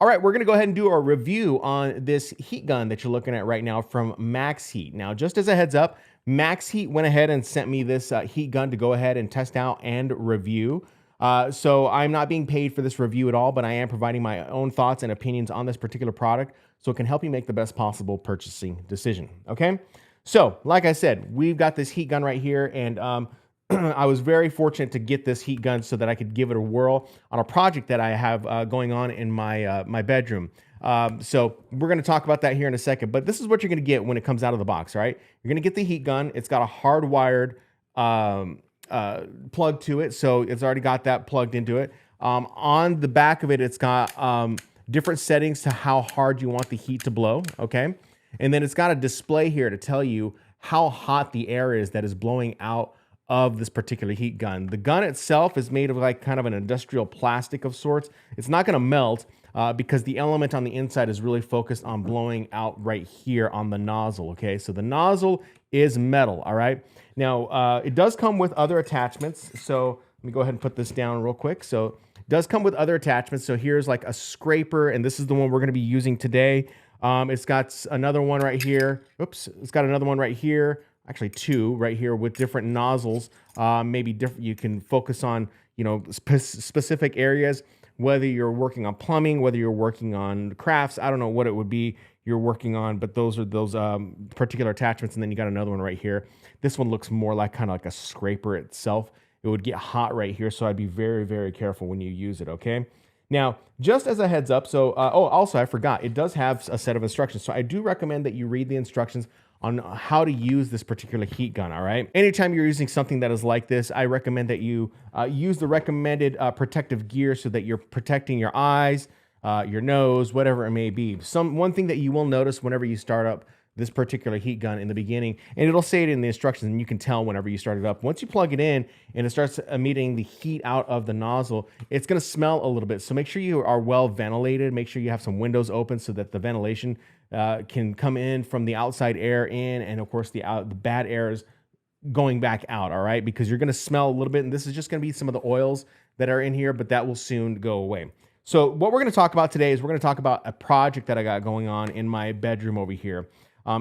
All right, we're gonna go ahead and do a review on this heat gun that you're looking at right now from MAXXHEAT. Now, just as a heads up, MAXXHEAT went ahead and sent me this heat gun to go ahead and test out and review. So I'm not being paid for this review at all, but I am providing my own thoughts and opinions on this particular product so it can help you make the best possible purchasing decision, okay? So, like I said, we've got this heat gun right here, and I was very fortunate to get this heat gun so that I could give it a whirl on a project that I have going on in my my bedroom. So we're going to talk about that here in a second, but this is what you're going to get when it comes out of the box, right? You're going to get the heat gun. It's got a hardwired plug to it, so it's already got that plugged into it. On the back of it, it's got different settings to how hard you want the heat to blow, okay? And then it's got a display here to tell you how hot the air is that is blowing out of this particular heat gun. The gun itself is made of like kind of an industrial plastic of sorts. It's not gonna melt because the element on the inside is really focused on blowing out right here on the nozzle, okay? So the nozzle is metal, all right? Now, it does come with other attachments. So let me go ahead and put this down real quick. So it does come with other attachments. So here's like a scraper, and this is the one we're gonna be using today. It's got another one right here. Oops, it's got another one right here. Actually two right here with different nozzles. Maybe different. You can focus on, you know, specific areas, whether you're working on plumbing, whether you're working on crafts. I don't know what it would be you're working on, but those are those particular attachments. And then you got another one right here. This one looks more like kind of like a scraper itself. It would get hot right here, so I'd be very, very careful when you use it, okay? Now, just as a heads up, so, also I forgot, it does have a set of instructions. So I do recommend that you read the instructions on how to use this particular heat gun, all right? Anytime you're using something that is like this, I recommend that you use the recommended protective gear so that you're protecting your eyes, your nose, whatever it may be. One thing that you will notice whenever you start up this particular heat gun in the beginning, and it'll say it in the instructions, and you can tell whenever you start it up. Once you plug it in and it starts emitting the heat out of the nozzle, it's gonna smell a little bit. So make sure you are well ventilated. Make sure you have some windows open so that the ventilation can come in from the outside air in, and of course the bad air is going back out, all right? Because you're gonna smell a little bit, and this is just gonna be some of the oils that are in here, but that will soon go away. So what we're gonna talk about today is we're gonna talk about a project that I got going on in my bedroom over here.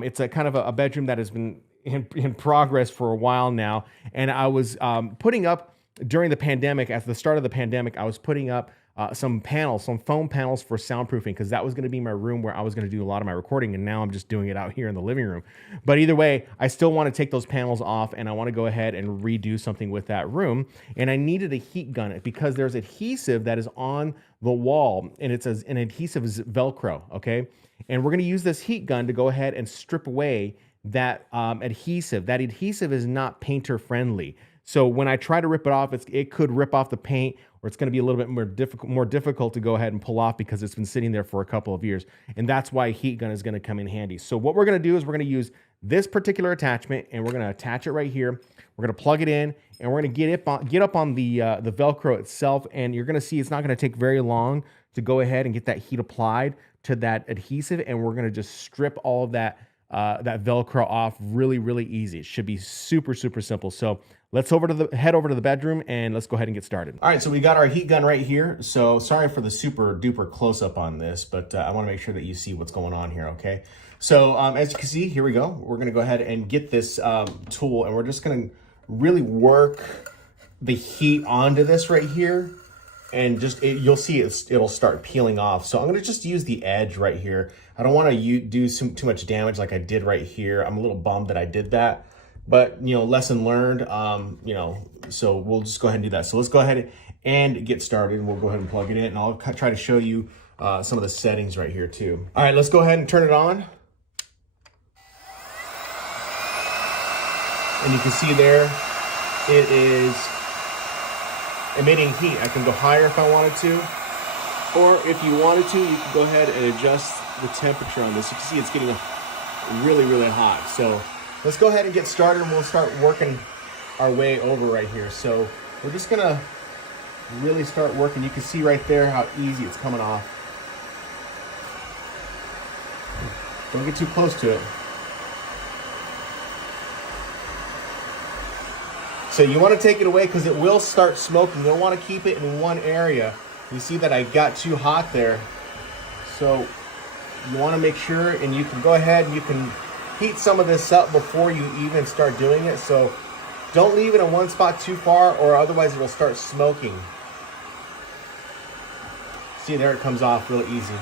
It's a kind of a bedroom that has been in progress for a while now. And I was putting up during the pandemic, at the start of the pandemic, I was putting up some panels, some foam panels for soundproofing, because that was going to be my room where I was going to do a lot of my recording. And now I'm just doing it out here in the living room. But either way, I still want to take those panels off, and I want to go ahead and redo something with that room. And I needed a heat gun because there's adhesive that is on the wall, and it's an adhesive is Velcro, okay? And we're going to use this heat gun to go ahead and strip away that adhesive. That adhesive is not painter friendly. So when I try to rip it off, it could rip off the paint, or it's going to be a little bit more difficult to go ahead and pull off because it's been sitting there for a couple of years. And that's why a heat gun is going to come in handy. So what we're going to do is we're going to use this particular attachment, and we're going to attach it right here. We're going to plug it in, and we're going to get up on the Velcro itself. And you're going to see it's not going to take very long to go ahead and get that heat applied to that adhesive, and we're going to just strip all of that Velcro off really, really easy. It should be super, super simple. So let's head over to the bedroom, and let's go ahead and get started. All right, so we got our heat gun right here. So sorry for the super duper close up on this, but I want to make sure that you see what's going on here, okay? So as you can see, here we go. We're going to go ahead and get this tool, and we're just going to really work the heat onto this right here. And just, you'll see it'll start peeling off. So I'm gonna just use the edge right here. I don't wanna do too much damage like I did right here. I'm a little bummed that I did that, but you know, lesson learned, you know, so we'll just go ahead and do that. So let's go ahead and get started. We'll go ahead and plug it in, and I'll try to show you some of the settings right here too. All right, let's go ahead and turn it on. And you can see there, it is emitting heat. I can go higher if I wanted to, or if you wanted to, you can go ahead and adjust the temperature on this. You can see it's getting really, really hot. So let's go ahead and get started, and we'll start working our way over right here. So we're just gonna really start working. You can see right there how easy it's coming off. Don't get too close to it. So you want to take it away because it will start smoking. You'll want to keep it in one area. You see that I got too hot there. So you want to make sure, and you can go ahead and you can heat some of this up before you even start doing it. So don't leave it in one spot too far, or otherwise it'll start smoking. See, there it comes off real easy.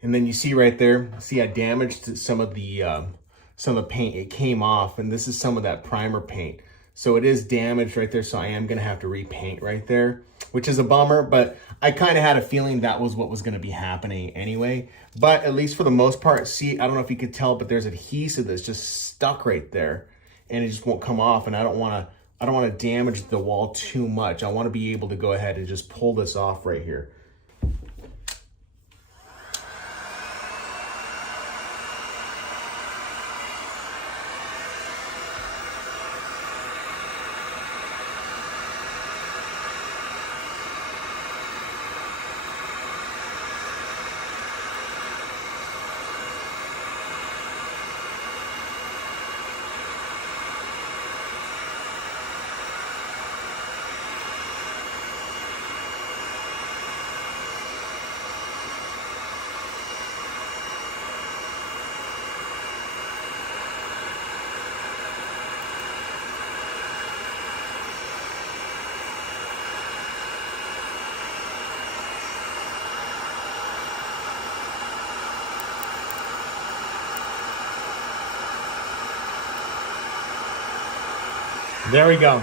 And then you see right there, see I damaged some of the paint. It came off, and this is some of that primer paint. So it is damaged right there, so I am gonna have to repaint right there, which is a bummer, but I kind of had a feeling that was what was gonna be happening anyway. But at least for the most part, see, I don't know if you could tell, but there's adhesive that's just stuck right there, and it just won't come off, and I don't wanna damage the wall too much. I wanna be able to go ahead and just pull this off right here. There we go.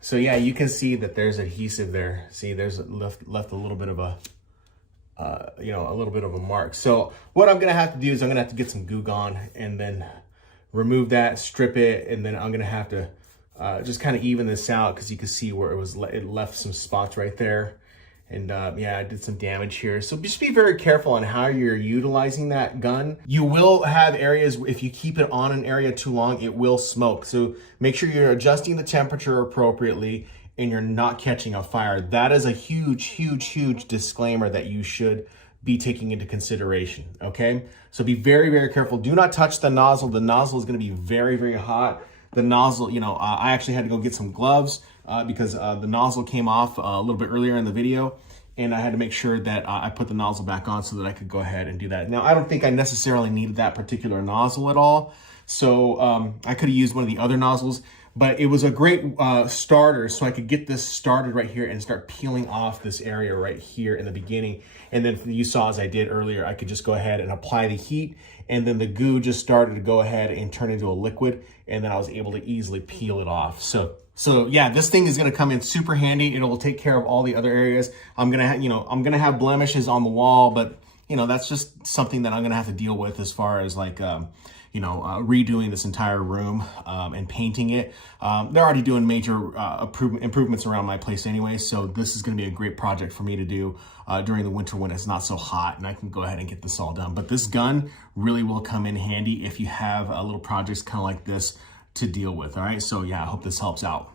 So yeah, you can see that there's adhesive there. See, there's left a little bit of a, a little bit of a mark. So what I'm gonna have to do is I'm gonna have to get some Goo Gone and then remove that, strip it, and then I'm gonna have to just kind of even this out, because you can see where it left some spots right there. And yeah, I did some damage here. So just be very careful on how you're utilizing that gun. You will have areas, if you keep it on an area too long, it will smoke. So make sure you're adjusting the temperature appropriately and you're not catching a fire. That is a huge, huge, huge disclaimer that you should be taking into consideration, okay? So be very, very careful. Do not touch the nozzle. The nozzle is gonna be very, very hot. The nozzle, I actually had to go get some gloves because the nozzle came off a little bit earlier in the video, and I had to make sure that I put the nozzle back on so that I could go ahead and do that. Now, I don't think I necessarily needed that particular nozzle at all, so I could have used one of the other nozzles, but it was a great starter, so I could get this started right here and start peeling off this area right here in the beginning. And then you saw, as I did earlier, I could just go ahead and apply the heat, and then the goo just started to go ahead and turn into a liquid, and then I was able to easily peel it off. So yeah, this thing is gonna come in super handy. It'll take care of all the other areas. I'm gonna have blemishes on the wall, but that's just something that I'm gonna have to deal with as far as like, redoing this entire room and painting it. They're already doing major improvements around my place anyway, so this is gonna be a great project for me to do during the winter when it's not so hot, and I can go ahead and get this all done. But this gun really will come in handy if you have little projects kind of like this to deal with. All right, so yeah, I hope this helps out.